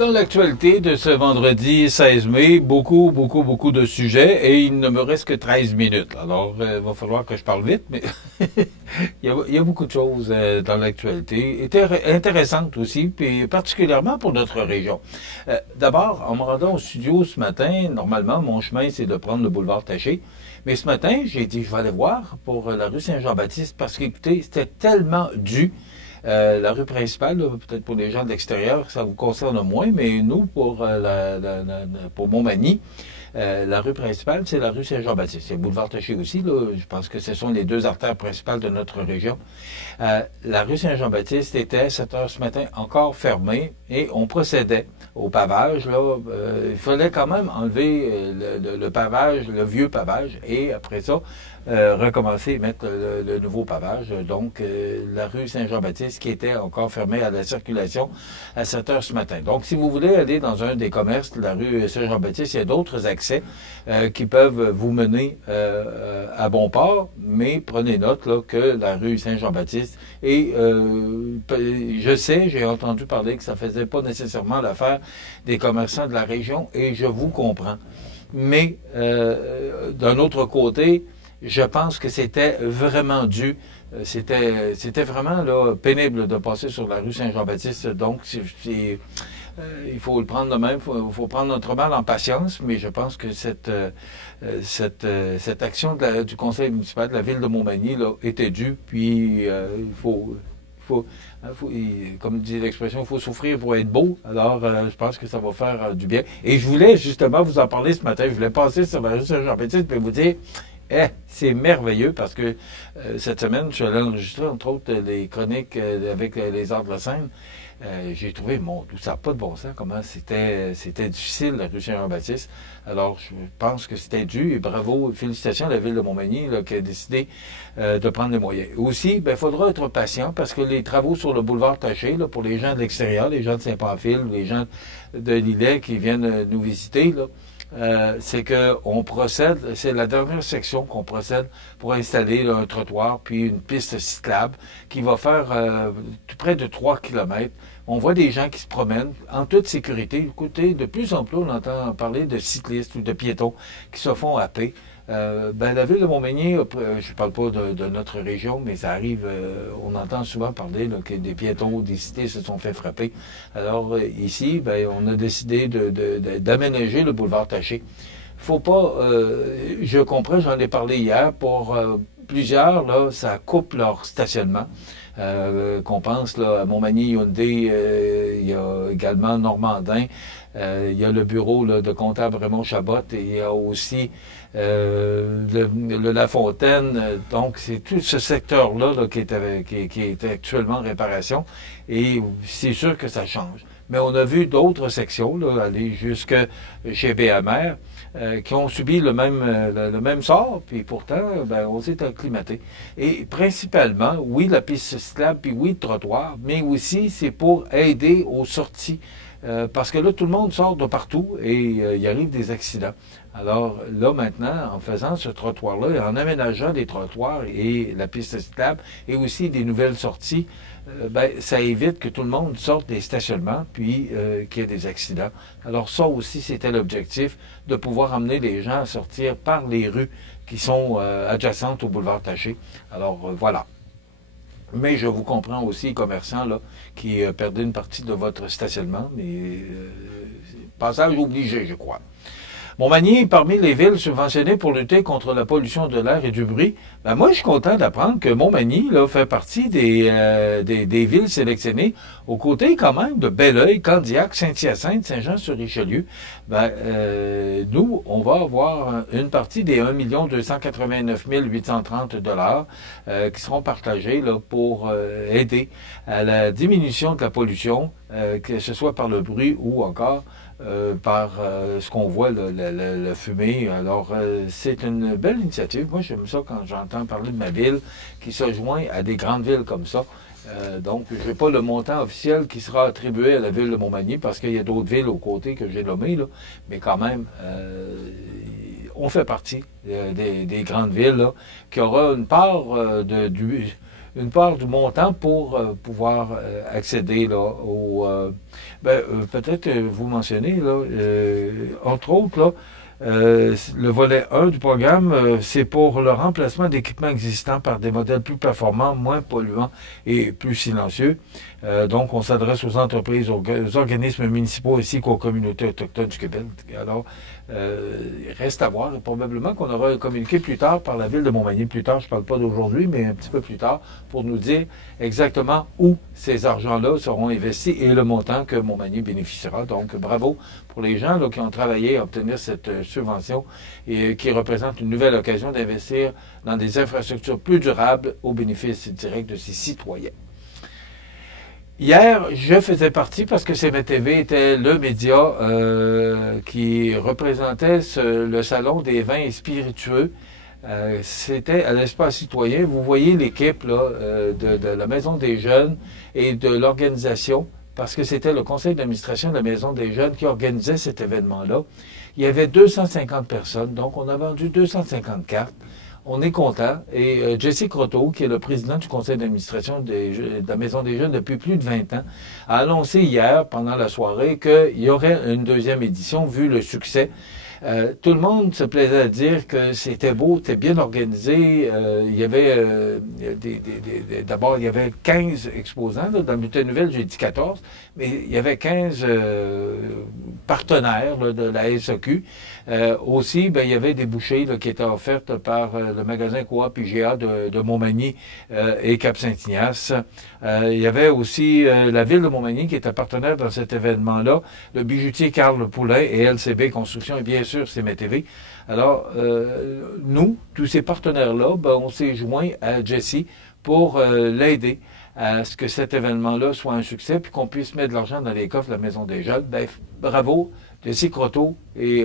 Dans l'actualité de ce vendredi 16 mai, beaucoup de sujets et il ne me reste que 13 minutes. Alors, il va falloir que je parle vite, mais il y a beaucoup de choses dans l'actualité, intéressantes aussi, puis particulièrement pour notre région. D'abord, en me rendant au studio ce matin, normalement, mon chemin, c'est de prendre le boulevard Taché. Mais ce matin, j'ai dit, je vais aller voir pour la rue Saint-Jean-Baptiste parce qu'écoutez, c'était tellement dû. La rue principale, peut-être pour les gens de l'extérieur, ça vous concerne moins, mais nous, pour Montmagny, la rue principale, c'est la rue Saint-Jean-Baptiste. C'est le boulevard Taché aussi, là. Je pense que ce sont les deux artères principales de notre région. La rue Saint-Jean-Baptiste était, à 7 heures ce matin, encore fermée et on procédait au pavage. Là, il fallait quand même enlever le pavage, le vieux pavage, et après ça, recommencer à mettre le nouveau pavage. Donc, la rue Saint-Jean-Baptiste qui était encore fermée à la circulation à 7 heures ce matin. Donc, si vous voulez aller dans un des commerces de la rue Saint-Jean-Baptiste, il y a d'autres accès qui peuvent vous mener à bon port, mais prenez note là, que la rue Saint-Jean-Baptiste et je sais, j'ai entendu parler que ça faisait pas nécessairement l'affaire des commerçants de la région et je vous comprends. Mais d'un autre côté, je pense que c'était vraiment dû. C'était vraiment là, pénible de passer sur la rue Saint-Jean-Baptiste. Donc, il faut le prendre de même. Il faut prendre notre mal en patience. Mais je pense que cette action du conseil municipal de la ville de Montmagny là, était due. Puis, comme dit l'expression, il faut souffrir pour être beau. Alors, je pense que ça va faire du bien. Et je voulais justement vous en parler ce matin. Je voulais passer sur la rue Saint-Jean-Baptiste et vous dire... c'est merveilleux parce que cette semaine, je suis allé enregistrer, entre autres, les chroniques avec les arts de la scène. J'ai trouvé, ça n'a pas de bon sens, comment c'était difficile, la rue Saint-Jean-Baptiste. Alors, je pense que c'était dû, et bravo, félicitations à la ville de Montmagny là, qui a décidé de prendre les moyens. Aussi, il faudra être patient parce que les travaux sur le boulevard Taché, là, pour les gens de l'extérieur, les gens de Saint-Pamphile, les gens de Lillet qui viennent nous visiter, là, c'est qu'on procède, c'est la dernière section qu'on procède pour installer là, un trottoir puis une piste cyclable qui va faire tout près de 3 kilomètres. On voit des gens qui se promènent en toute sécurité. Écoutez, de plus en plus, on entend parler de cyclistes ou de piétons qui se font happer. La ville de Montmagny, je ne parle pas de notre région, mais ça arrive, on entend souvent parler là, que des piétons ou des cités se sont fait frapper. Alors ici, on a décidé d'aménager le boulevard Taché. Faut pas, je comprends, j'en ai parlé hier, pour plusieurs, là, ça coupe leur stationnement. Qu'on pense là, à Montmagny, Hyundai, il y a également Normandin, il y a le bureau là, de comptable Raymond Chabot et il y a aussi le La Fontaine. Donc, c'est tout ce secteur-là là, qui est actuellement en réparation et c'est sûr que ça change. Mais on a vu d'autres sections là, aller jusque chez BMR qui ont subi le même sort, puis pourtant, on s'est acclimaté. Et principalement, oui, la piste cyclable, puis oui, le trottoir, mais aussi, c'est pour aider aux sorties. Parce que là, tout le monde sort de partout et il arrive des accidents. Alors là, maintenant, en faisant ce trottoir-là, et en aménageant des trottoirs et la piste cyclable, et aussi des nouvelles sorties, ça évite que tout le monde sorte des stationnements, puis qu'il y ait des accidents. Alors ça aussi, c'était l'objectif, de pouvoir amener les gens à sortir par les rues qui sont adjacentes au boulevard Taché. Alors voilà. Mais je vous comprends aussi, commerçants, là, qui perdaient une partie de votre stationnement, mais passage obligé, je crois. Montmagny, parmi les villes subventionnées pour lutter contre la pollution de l'air et du bruit, moi, je suis content d'apprendre que Montmagny là, fait partie des villes sélectionnées, aux côtés quand même de Belleuil, Candiac, Saint-Hyacinthe, Saint-Jean-sur-Richelieu. Nous, on va avoir une partie des 1 289 830 $ qui seront partagés là, pour aider à la diminution de la pollution, que ce soit par le bruit ou encore par ce qu'on voit, la fumée. Alors, c'est une belle initiative. Moi, j'aime ça quand j'entends parler de ma ville qui se joint à des grandes villes comme ça. Donc, je n'ai pas le montant officiel qui sera attribué à la ville de Montmagny parce qu'il y a d'autres villes aux côtés que j'ai nommées, là. Mais quand même, on fait partie des grandes villes là, qui aura une part une part du montant pour pouvoir accéder là, peut-être vous mentionnez, là, entre autres, là, le volet 1 du programme, c'est pour le remplacement d'équipements existants par des modèles plus performants, moins polluants et plus silencieux. Donc, on s'adresse aux entreprises, aux organismes municipaux ainsi qu'aux communautés autochtones du Québec. Alors, il reste à voir. Probablement qu'on aura un communiqué plus tard par la ville de Montmagny. Plus tard, je ne parle pas d'aujourd'hui, mais un petit peu plus tard, pour nous dire exactement où ces argents-là seront investis et le montant que Montmagny bénéficiera. Donc, bravo pour les gens là, qui ont travaillé à obtenir cette subvention et qui représente une nouvelle occasion d'investir dans des infrastructures plus durables au bénéfice direct de ses citoyens. Hier, je faisais partie, parce que CMTV était le média qui représentait le salon des vins et spiritueux. C'était à l'espace citoyen. Vous voyez l'équipe là, de la Maison des Jeunes et de l'organisation, parce que c'était le conseil d'administration de la Maison des Jeunes qui organisait cet événement-là. Il y avait 250 personnes, donc on a vendu 250 cartes. On est content. Et Jesse Croteau, qui est le président du conseil d'administration de la Maison des Jeunes depuis plus de 20 ans, a annoncé hier, pendant la soirée, qu'il y aurait une deuxième édition, vu le succès. Tout le monde se plaisait à dire que c'était beau, c'était bien organisé. Il y avait d'abord, il y avait 15 exposants. Là, dans le bulletin de nouvelles, j'ai dit 14, mais il y avait 15 partenaires là, de la SAQ. Aussi, il y avait des bouchées là, qui étaient offertes par le magasin Coop IGA de Montmagny et Cap-Saint-Ignace. Il y avait aussi la ville de Montmagny qui était partenaire dans cet événement-là, le bijoutier Carl Poulain et LCB Construction et bien sûr CMTV. Alors, nous, tous ces partenaires-là, on s'est joints à Jesse pour l'aider à ce que cet événement-là soit un succès puis qu'on puisse mettre de l'argent dans les coffres de la Maison des Jeunes. Bravo, Jesse Croteau et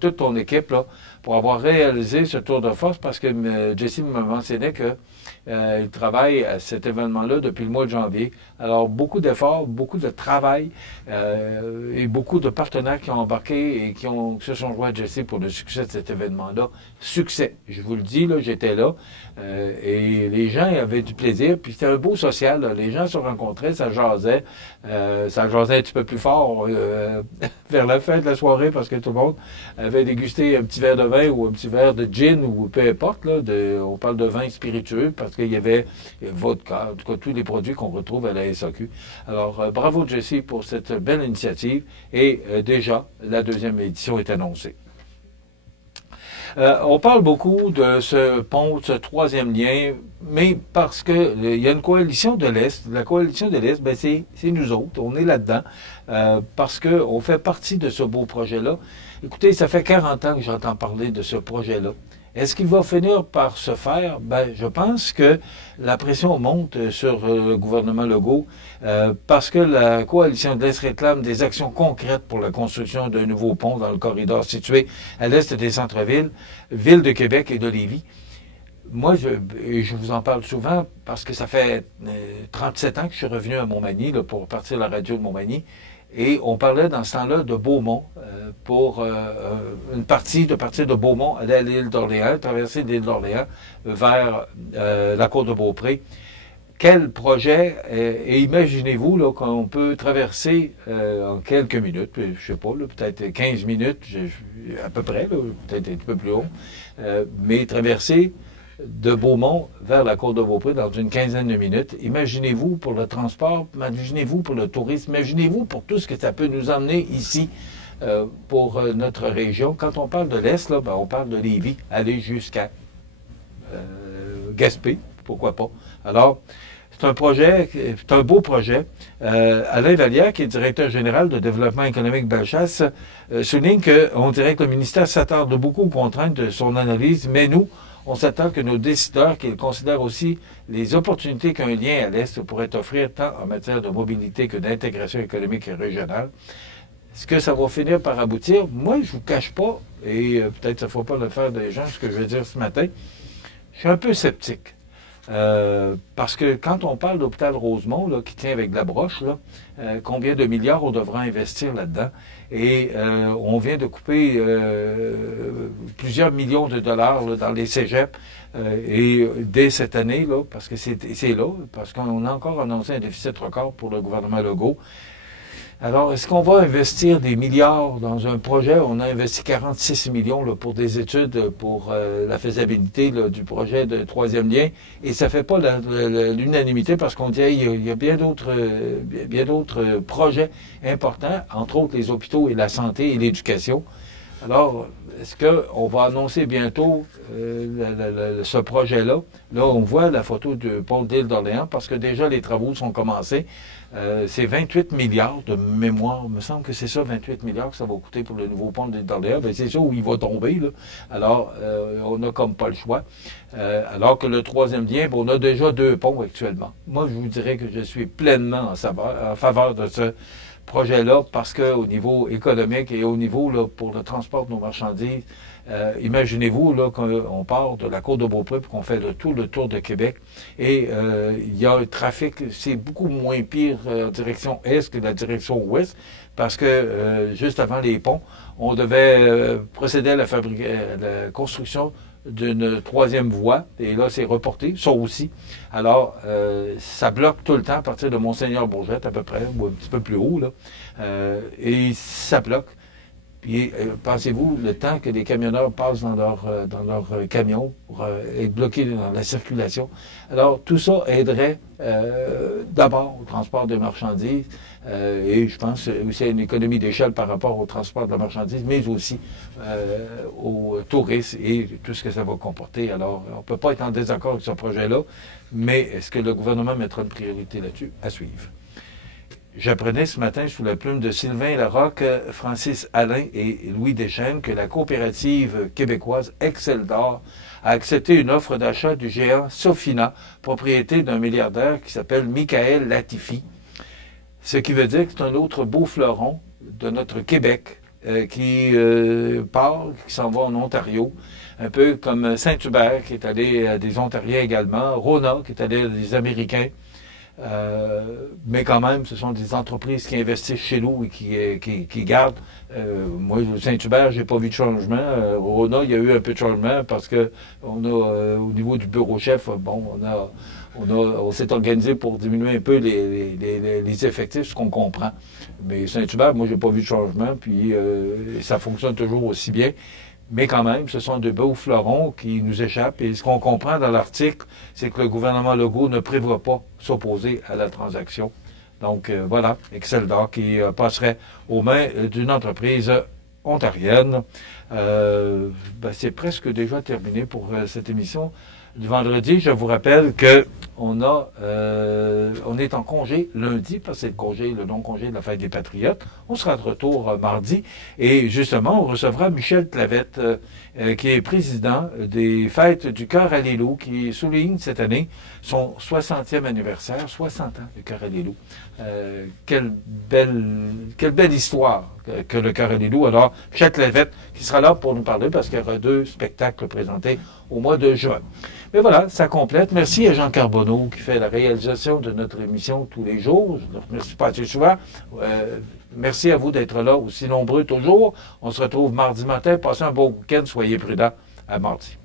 toute ton équipe là, pour avoir réalisé ce tour de force parce que Jesse me mentionnait que il travaille à cet événement-là depuis le mois de janvier. Alors, beaucoup d'efforts, beaucoup de travail et beaucoup de partenaires qui ont embarqué et qui se sont joints à Jesse pour le succès de cet événement-là. Succès. Je vous le dis, là, j'étais là et les gens avaient du plaisir. Puis c'était un beau social. Là. Les gens se rencontraient, ça jasait. Ça jasait un petit peu plus fort vers la fin de la soirée parce que tout le monde avait dégusté un petit verre de vin ou un petit verre de gin ou peu importe. Là, on parle de vin spiritueux parce qu'il y avait vodka, en tout cas tous les produits qu'on retrouve à la SAQ. Alors, bravo Jesse pour cette belle initiative et déjà, la deuxième édition est annoncée. On parle beaucoup de ce pont, de ce troisième lien, mais parce que il y a une coalition de l'Est. La coalition de l'Est, c'est nous autres, on est là-dedans, parce qu'on fait partie de ce beau projet-là. Écoutez, ça fait 40 ans que j'entends parler de ce projet-là. Est-ce qu'il va finir par se faire? Je pense que la pression monte sur le gouvernement Legault parce que la coalition de l'Est réclame des actions concrètes pour la construction d'un nouveau pont dans le corridor situé à l'est des centres-villes, ville de Québec et de Lévis. Moi, je vous en parle souvent parce que ça fait 37 ans que je suis revenu à Montmagny là, pour partir à la radio de Montmagny. Et on parlait dans ce temps-là de Beaumont pour une partie de partir de Beaumont, aller à l'île d'Orléans, traverser l'île d'Orléans vers la côte de Beaupré. Quel projet! Et imaginez-vous là, qu'on peut traverser en quelques minutes, je sais pas, peut-être 15 minutes, à peu près, peut-être un peu plus haut, mais traverser de Beaumont vers la côte de Beaupré dans une quinzaine de minutes. Imaginez-vous pour le transport, imaginez-vous pour le tourisme, imaginez-vous pour tout ce que ça peut nous emmener ici pour notre région. Quand on parle de l'Est, là, on parle de Lévis, aller jusqu'à Gaspé, pourquoi pas. Alors, c'est un projet, c'est un beau projet. Alain Vallière, qui est directeur général de développement économique Bellechasse, souligne qu'on dirait que le ministère s'attarde beaucoup aux contraintes de son analyse, mais nous, on s'attend que nos décideurs, qu'ils considèrent aussi les opportunités qu'un lien à l'Est pourrait offrir tant en matière de mobilité que d'intégration économique et régionale. Est-ce que ça va finir par aboutir? Moi, je ne vous cache pas, et peut-être ça ne faut pas le faire des gens, ce que je vais dire ce matin, je suis un peu sceptique. Parce que quand on parle d'hôpital Rosemont, là, qui tient avec de la broche, là, combien de milliards on devra investir là-dedans? Et on vient de couper plusieurs millions de dollars là, dans les cégeps. Et dès cette année, là, parce que c'est là, parce qu'on a encore annoncé un déficit record pour le gouvernement Legault. Alors, est-ce qu'on va investir des milliards dans un projet? On a investi 46 millions là, pour des études pour la faisabilité là, du projet de troisième lien. Et ça fait pas l'unanimité parce qu'on dit il y a bien d'autres projets importants, entre autres les hôpitaux et la santé et l'éducation. Alors, est-ce qu'on va annoncer bientôt ce projet-là? Là, on voit la photo du pont d'Île d'Orléans parce que déjà les travaux sont commencés. C'est 28 milliards de mémoire. Il me semble que c'est ça, 28 milliards que ça va coûter pour le nouveau pont d'Île d'Orléans. Ben, c'est ça où il va tomber, là. Alors, on n'a comme pas le choix. Alors que le troisième lien, ben, on a déjà 2 ponts actuellement. Moi, je vous dirais que je suis pleinement en faveur de ce projet-là parce qu'au niveau économique et au niveau là, pour le transport de nos marchandises, imaginez-vous là qu'on part de la côte de Beaupré et qu'on fait le tour de Québec et il y a un trafic, c'est beaucoup moins pire en direction est que la direction ouest parce que juste avant les ponts, on devait procéder à la construction d'une troisième voie, et là, c'est reporté, ça aussi. Alors, ça bloque tout le temps à partir de Monseigneur-Bourgette, à peu près, ou un petit peu plus haut, là. Et ça bloque. Puis, pensez-vous, le temps que les camionneurs passent dans leur camion pour être bloqués dans la circulation. Alors, tout ça aiderait d'abord au transport de marchandises, et je pense aussi à une économie d'échelle par rapport au transport de la marchandise, mais aussi au tourisme et tout ce que ça va comporter. Alors, on ne peut pas être en désaccord avec ce projet-là, mais est-ce que le gouvernement mettra une priorité là-dessus? À suivre. J'apprenais ce matin sous la plume de Sylvain Larocque, Francis Alain et Louis Deschênes que la coopérative québécoise Exceldor a accepté une offre d'achat du géant Sofina, propriété d'un milliardaire qui s'appelle Michael Latifi. Ce qui veut dire que c'est un autre beau fleuron de notre Québec qui part, qui s'en va en Ontario, un peu comme Saint-Hubert qui est allé à des Ontariens également, Rona qui est allé à des Américains. Mais quand même, ce sont des entreprises qui investissent chez nous et qui gardent. Moi, Saint-Hubert, j'ai pas vu de changement. Rona, il y a eu un peu de changement parce que on a, au niveau du bureau-chef, bon, on s'est organisé pour diminuer un peu les effectifs, ce qu'on comprend. Mais Saint-Hubert, moi, j'ai pas vu de changement, puis ça fonctionne toujours aussi bien. Mais quand même, ce sont de beaux fleurons qui nous échappent. Et ce qu'on comprend dans l'article, c'est que le gouvernement Legault ne prévoit pas s'opposer à la transaction. Donc voilà, Exceldor qui passerait aux mains d'une entreprise ontarienne. C'est presque déjà terminé pour cette émission du vendredi. Je vous rappelle que on est en congé lundi, parce que c'est le congé, le non-congé de la fête des Patriotes. On sera de retour mardi. Et justement, on recevra Michel Clavette, qui est président des fêtes du Cœur à Lilou, qui souligne cette année son 60e anniversaire, 60 ans du Cœur à Lilou. Quelle belle histoire que le Cœur à Lilou. Alors, Michel Clavette, qui sera là pour nous parler, parce qu'il y aura 2 spectacles présentés au mois de juin. Mais voilà, ça complète. Merci à Jean Carbonneau qui fait la réalisation de notre émission tous les jours. Je ne le remercie pas assez souvent. Merci à vous d'être là aussi nombreux toujours. On se retrouve mardi matin. Passez un bon week-end. Soyez prudents. À mardi.